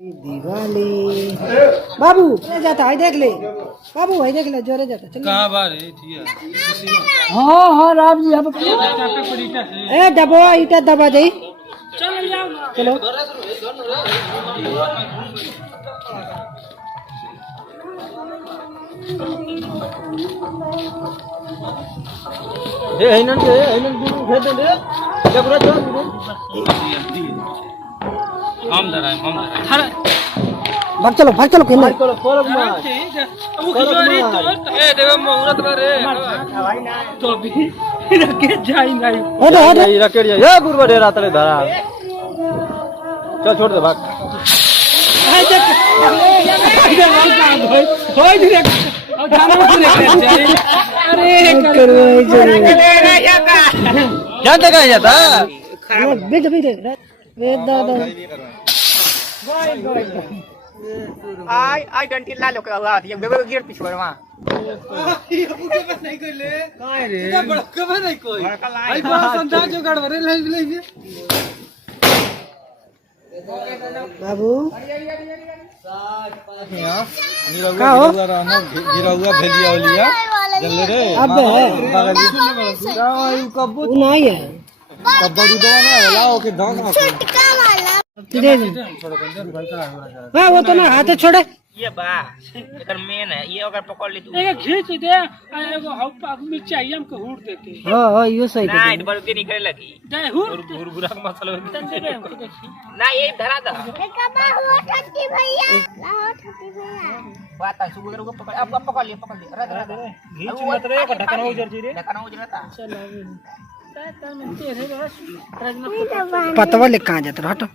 दिवाली बाबू जाता है देख ले बाबू है देख ले जोरे जाता चल कहां बार है थिया हां हां राम जी अब ए दबो ईटा दबा जाई चल जाओ चलो ए हैनन गुरु भेज दे जबरा छोड़ हम धरा भाग चलो खेलने चलो खोल मार अब खिचड़ी तो ए देवे मुहूर्त करे तो भी रखे जाई नहीं हटे रखे जाई ए बुरबा डेरा तले धरा चल छोड़ दे भाग होय धीरे अब जाना मत जाई अरे करो जानते कहां जाता बेट वे दादा आई डंटी ला लो का ये बेबे गिर पिछवर वहां ये बुके बस नहीं कोई ले काय रे ये बड़का बस नहीं कोई आई बड़ा संधा जो गड़बड़े ले बाबू का हो गिरा हुआ भेलिया ओलिया जल रे अब कब्बू नहीं है कब्बू दवा ना लाओ के धोंग दे हां वो तो ना हाथ छोड़े ये बा एकर मेन है ये अगर पकड़ ली तू एक खींच दे एगो हौपा मिर्चा हमको हुड़ देते हां यो सही ना इट बड़के निकले लगी दे हुड़ बुरबुरा का मसाला ना ये धरा दा कबा हुआ ठट्टी भैया लाओ ठट्टी भैया बात है सुबह को पकड़ अब पकड़ लिया रद घीच मत रे ढक्कन हो जर रे ढक्कन हो जरता पतवा ले कहां जाता हटो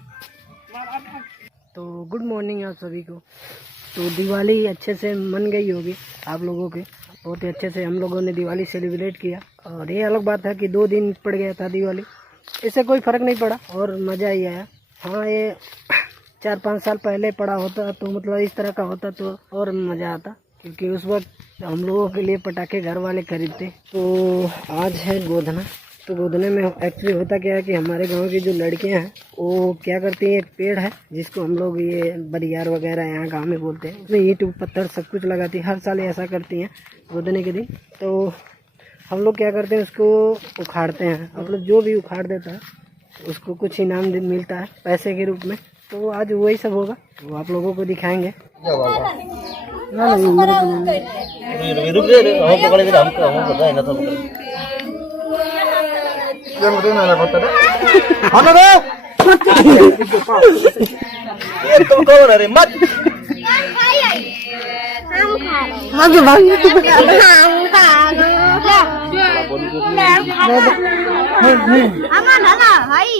तो गुड मॉर्निंग आप सभी को। तो दिवाली अच्छे से मन गई होगी आप लोगों के, बहुत ही अच्छे से हम लोगों ने दिवाली सेलिब्रेट किया। और ये अलग बात है कि 2 दिन पड़ गया था दिवाली, इससे कोई फ़र्क नहीं पड़ा और मज़ा ही आया। हाँ ये 4-5 साल पहले पड़ा होता तो मतलब इस तरह का होता तो और मज़ा आता, क्योंकि उस वक्त हम लोगों के लिए पटाखे घर वाले खरीदते। तो आज है गोधना। तो गोधने में एक्चुअली होता क्या है कि हमारे गांव की जो लड़कियां हैं वो क्या करती हैं, एक पेड़ है जिसको हम लोग ये बरियार वगैरह यहाँ गांव में बोलते हैं, उसमें ईंट पत्थर सब कुछ लगाती है। हर साल ऐसा करती हैं गोधने के दिन। तो हम लोग क्या करते हैं, उसको उखाड़ते हैं। मतलब जो भी उखाड़ देता है उसको कुछ इनाम मिलता है पैसे के रूप में। तो आज वही सब होगा, वो आप लोगों को दिखाएंगे। ये तुम कौन है रे मत आगे भाग भाई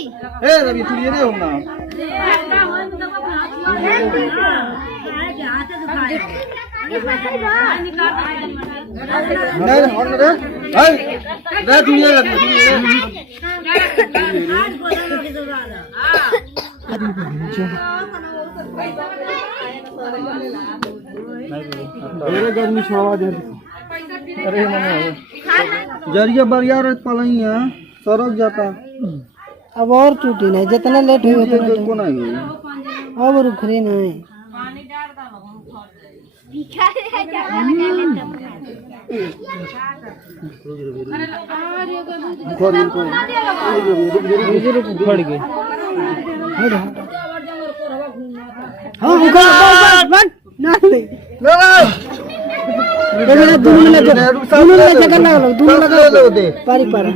ए रवि तू ये रे होना नहीं और रे हाय रे तू ये मेरे गर्मी छोड़ा दे। अरे मम्मी जरिया बरियार पलाई है सरक जाता। अब और टूटी नहीं, जितना लेट हुई उतना को नहीं अब रुखरी नहीं। फट गए हाँ बस दोनों जगह लगा लो, दोनों लगा लो पारी पारा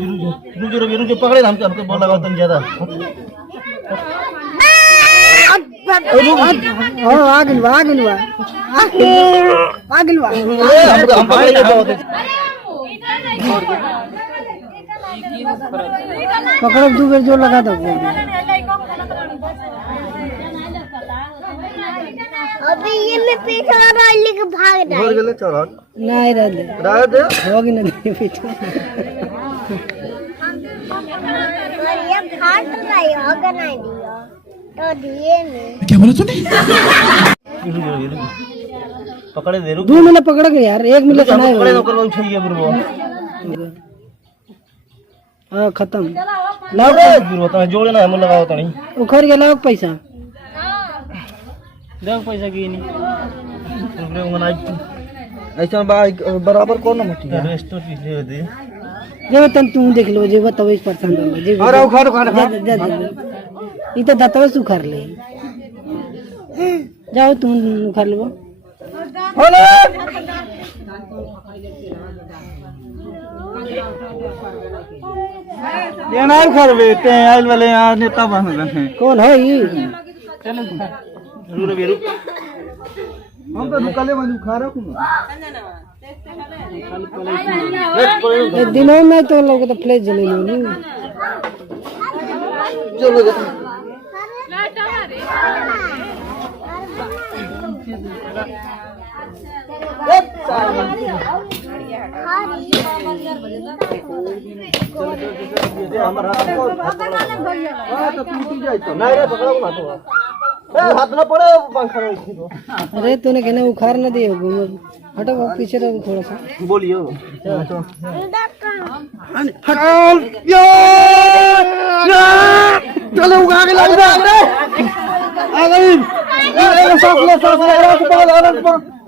रुको पकड़े हमको हमको बोल लगा तुम ज्यादा हम पकड़े पकड़ो 2 बेर जोर लगा दो। अभी ये मैं पीछे वाला लेके भाग रहा भर गेले चढ़ नहीं रह दे होगी ना पीछे और ये फाट रही होगा नहीं दिया तो दिए में क्या बोला तूने पकड़े दे रुक 2 मिनट पकड़ के यार 1 मिनट नहीं पकड़े नौकर वो छैया गुरु हां खत्म लाओ गुरु तो जोड़े ना हम लगाओ तो नहीं उखड़ के लाओ पैसा दो पैसा की नहीं ऐसा बराबर कौन ना मटी है जब तन तू देख लो जे बतावे पसंद होला जे अरे उखाड़ उखाड़ ई तो दतवे सुखार ले जाओ तुम उखाड़ लो हेलो ये ना उखाड़ बेटे आइल वाले यहाँ नेता बन रहे हैं कौन है ई हम तो निकले बन उखाड़ा को एक दिनों में तो लोग तो फ्लैश जले लो नहीं चलो हाथ ना पड़े पंखा अरे तूने कहना उखाड़ ना दिया हटो पीछे रहो थोड़ा सा बोलिए चलो उगा के लग रहा आ गई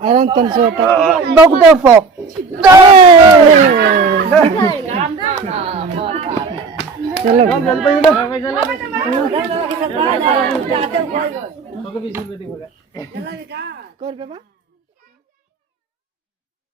आराम तन से होता डॉक्टर साहब चलो कर बाबा